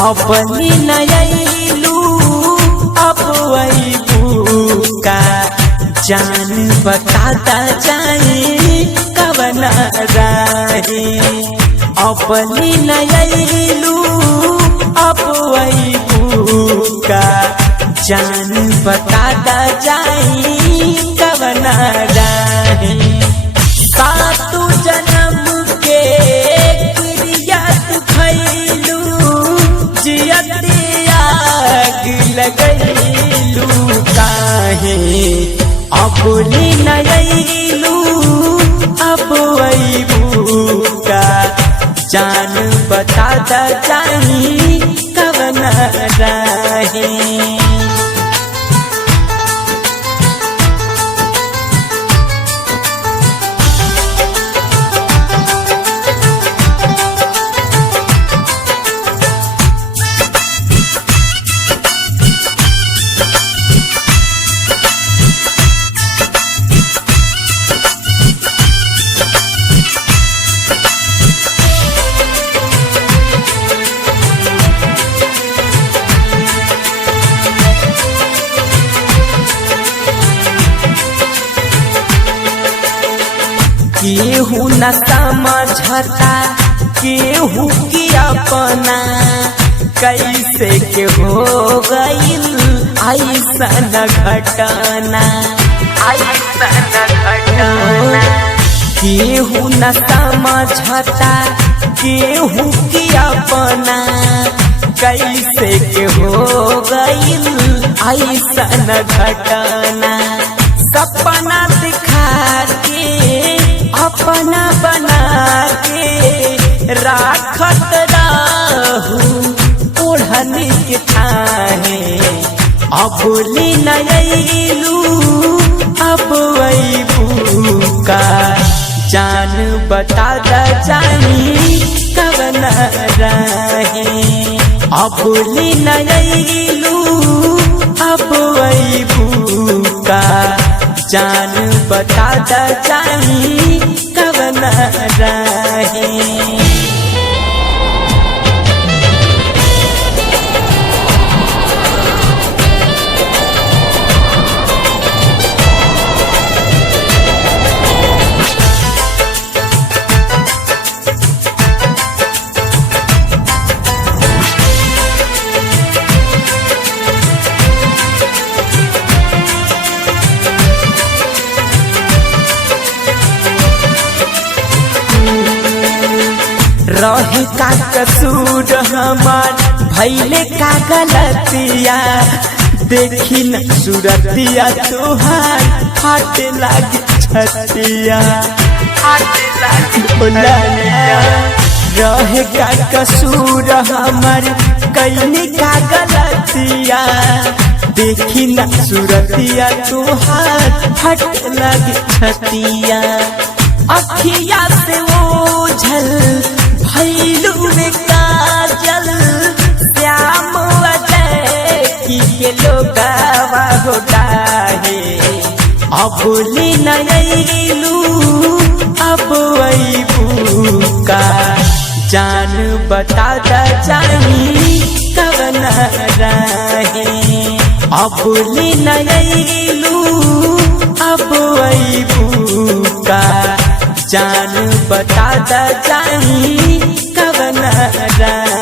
अपनी नयलू अब वही का जान बताता जाए कवन राहे। अपनी नयलू अब वही का जान बताता जाए कवन राहे। सातु जन्म के क्रियात खैलू जियत आग लगैलू काहे। अपनी नयलू अब वही का जान बताता जाए कवन राहे। केहू न समझता केहू की अपना कैसे के हो गईल ऐसन घटना। केहू न समझता केहू की अपना कैसे के हो गईल ऐसन घटना। सपना दिखा के अपना बना के राखत रहू ओढ़नी के थाहे। अबोली नयलू अब वही का जान बताता जाए कवन राहे। अबोली नयलू अब वही का जान बताता जाए कवन राहे। रहे का कसूर हमार भैले का गलतिया। देखी न सूरतिया तोहार हाथ लाग छतिया। रहे का कसूर हमार कैनी का गलतिया। देखी न सूरतिया तोहार हाथ लाग छतिया। अखिया से ओझल भैलू में काजल श्याम अजय के लोगावा होटाहे। अबोली नयलू अब वही का जान बताता जाए कवन राहे। अबोली नयलू अब वही का जान बताता जाए कवन राहे।